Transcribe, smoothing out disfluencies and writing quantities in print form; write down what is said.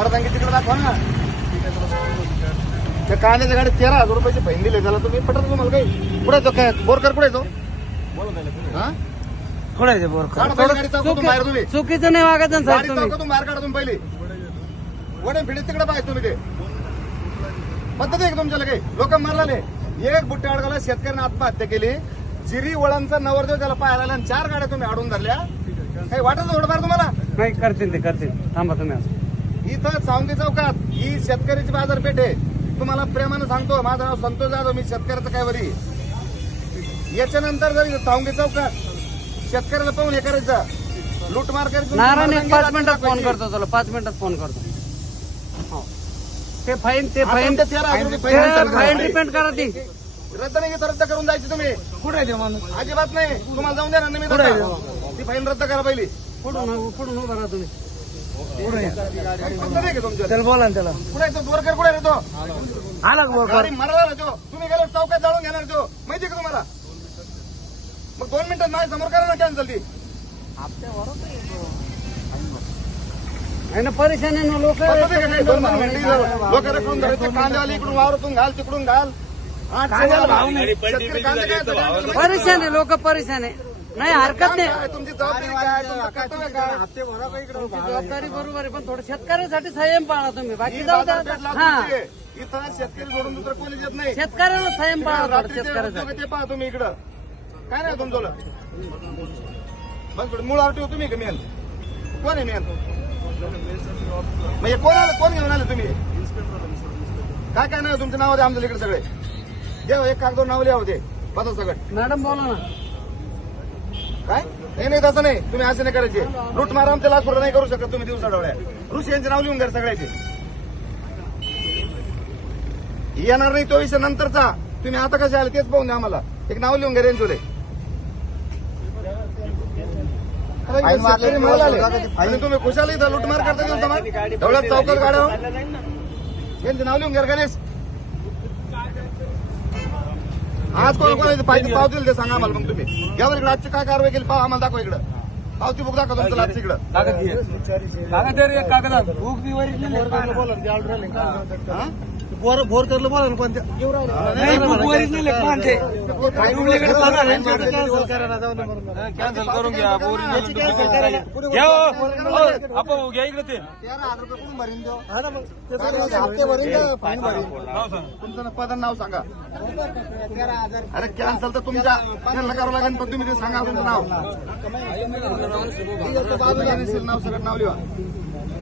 मला सांगितलं तिकडे दाखवा ना. त्या कांद्याच्या गाडीत 13,000 रुपयाचे फाईन दिले त्याला. तुम्ही पटत तुम्हाला काही? कुठे तो काय बोरकर कुठे तो? हा कुठे आहे ते बोरकर? काढा पहिले गाडी चौकातून बाहेर तुम्ही. चुकीचं नाही वागत ना साहेब गाडी तुम्ही. चौकातून बाहेर काढा तुम्ही पहिले. वडे फिडे तिकडे पाहिजे तुम्ही. ते पद्धत आहे का तुमच्याला काही? लोक मारले. एक बुट्ट्या अडगावला शेतकऱ्याने आत्महत्या केली. जिरी वळांचा नवरदेव त्याला पाहायला आला आणि 4 गाड्या तुम्ही अडून धरल्या. काही वाटत थोडंफार तुम्हाला? नाही करतील ते करतील. थांबा तुम्ही असं. इथं सावंगी चौकात ही शेतकऱ्याची बाजारपेठ आहे. तुम्हाला प्रेमानं सांगतो, माझं नाव संतोष जाधव, मी शेतकऱ्याचं काय वरी. याच्यानंतर जर सावंगी चौकात शेतकऱ्याला पाहून हे करायचं, लूटमार करायचं. नारायण एक 5 मिनिटात फोन करतो तुला. 5 मिनिटात फोन करतो. हो. ते फाईन फाईन रिपेंड करा ती. रद्द नाही घेत, रद्द करून जायची तुम्ही. कुठे आहे ते माणूस? अजिबात नाही. तुम्हाला जाऊन द्या ना. मी ती फाईन रद्द करा पहिली. कुठून उभा राहा तुम्ही. पद्धत आहे का तुमच्या? त्याला बोला ना त्याला. कुठे आहे तो? बोरकर कुठे आहे रे तो? आला का बोरकर? गाडी मारला ना तो. तुम्ही गेलो चौकात जाळून घेणार तो. माहिती का तुम्हाला? मग 2 मिनिटात माझ्या समोर करा ना कॅन्सल ती. आहे ना परेशान आहे ना लोक. पद्धत आहे का नाही? 2 मिनिटं लोक रखडून धरायचे. कांद्यावाली इकडून वावरातून घाल, तिकडून घाल. कांद्याला भाव नाही. शेतकरी कांदे काय करतात? परेशान आहे लोक. परेशान आहे. नाही हरकत नाही. काय तुमची जबाबदारी काय? तुमचं कर्तव्य काय? तुमची जबाबदारी बरोबर आहे पण थोडं शेतकऱ्यांसाठी संयम पाळा तुम्ही. बाकी जाऊ द्या. हा इथं शेतकरी सोडून दुसरं कोणी येत नाही. शेतकऱ्यांना संयम पाळा थोडं रात्रीचे शेतकऱ्यासाठी. उद्योग ते पहा तुम्ही इकडं. काय नाही तुमचं बस मूळ आरटीओ तुम्ही का मेन? कोण आहे मेन? म्हणजे कोण घेऊन आले तुम्ही? काय काय नाही तुमच्या नावावर आमच्या इकडे सगळे देव. एक कागदवर नाव लिहा होते पता सगळं. मॅडम बोला ना. काय नाही तसं नाही. तुम्ही असं नाही करायचे. लूट मार आमच्या लाच नाही करू शकत तुम्ही दिवसा डोळ्या. ऋषी यांचे नाव लिहून घ्या सगळ्याचे. येणार नाही तो विषय नंतरचा. तुम्ही आता कसे आले तेच पाहून द्या आम्हाला. एक नाव लिहून घ्या रेंजोले. आणि तुम्ही खुशाल इथं लूटमार करता दिवसा ढवळ्यात चौकात गाड्या यांचे नाव लिहून घ्या गणेश. आज कोण पाहिजे पाव दिले ते सांगा आम्हाला. मग तुम्ही यावर इकडे आजची काय कारवाई केली पाव आम्हाला दाखवा. इकडं पावती बुक दाखवा तुमचं लाच इकडं. बोरकरला बोला ना कोणत्या. कॅन्सल करून घ्या. घ्या इकडे ते. तुमचं पद नाव सांगा. अरे कॅन्सल तर तुमच्या त्यांना करावं लागेल पण तुम्ही ते सांगा तुमचं नाव. नाव सगळं नाव लिहा.